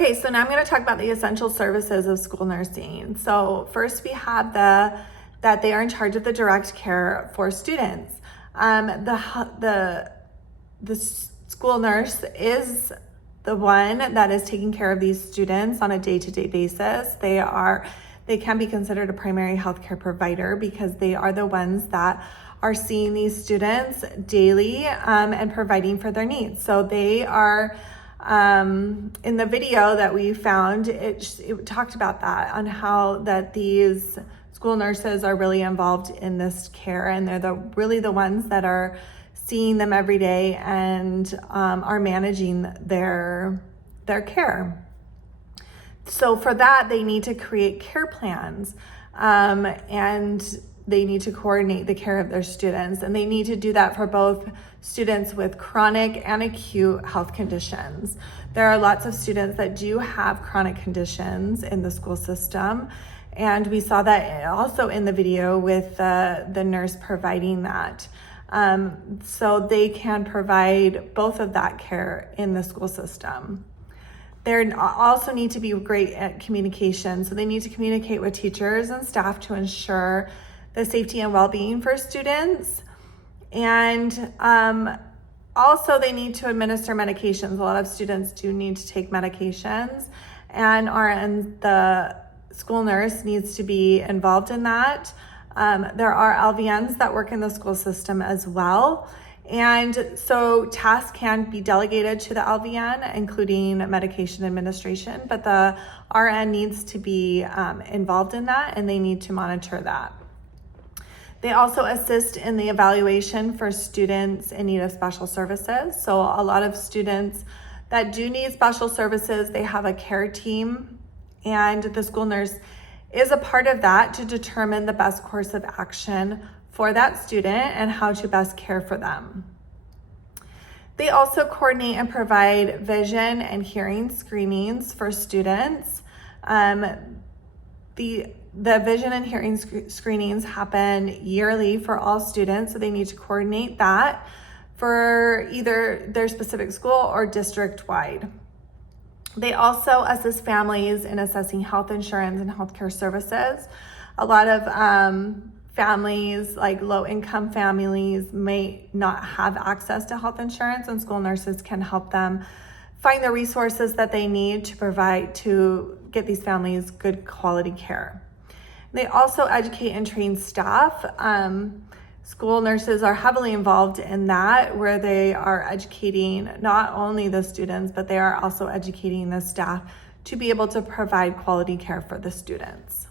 Okay, so now I'm going to talk about the essential services of school nursing. So first we have that they are in charge of the direct care for students. The school nurse is the one that is taking care of these students on a day-to-day basis. They can be considered a primary healthcare provider because they are the ones that are seeing these students daily and providing for their needs. So they are, in the video that we found, it talked about that, on how that these school nurses are really involved in this care, and they're really the ones that are seeing them every day and are managing their care. So for that, they need to create care plans, and they need to coordinate the care of their students, and they need to do that for both students with chronic and acute health conditions. There are lots of students that do have chronic conditions in the school system, and we saw that also in the video with the nurse providing that. So they can provide both of that care in the school system. They also need to be great at communication. So they need to communicate with teachers and staff to ensure the safety and well-being for students. And also they need to administer medications. A lot of students do need to take medications, and the school nurse needs to be involved in that. There are LVNs that work in the school system as well. And so tasks can be delegated to the LVN, including medication administration, but the RN needs to be involved in that, and they need to monitor that. They also assist in the evaluation for students in need of special services. So a lot of students that do need special services, they have a care team, and the school nurse is a part of that to determine the best course of action for that student and how to best care for them. They also coordinate and provide vision and hearing screenings for students. The vision and hearing screenings happen yearly for all students, so they need to coordinate that for either their specific school or district-wide. They also assist families in assessing health insurance and healthcare services. A lot of families, like low-income families, may not have access to health insurance, and school nurses can help them find the resources that they need to provide to get these families good quality care. They also educate and train staff. School nurses are heavily involved in that, where they are educating not only the students, but they are also educating the staff to be able to provide quality care for the students.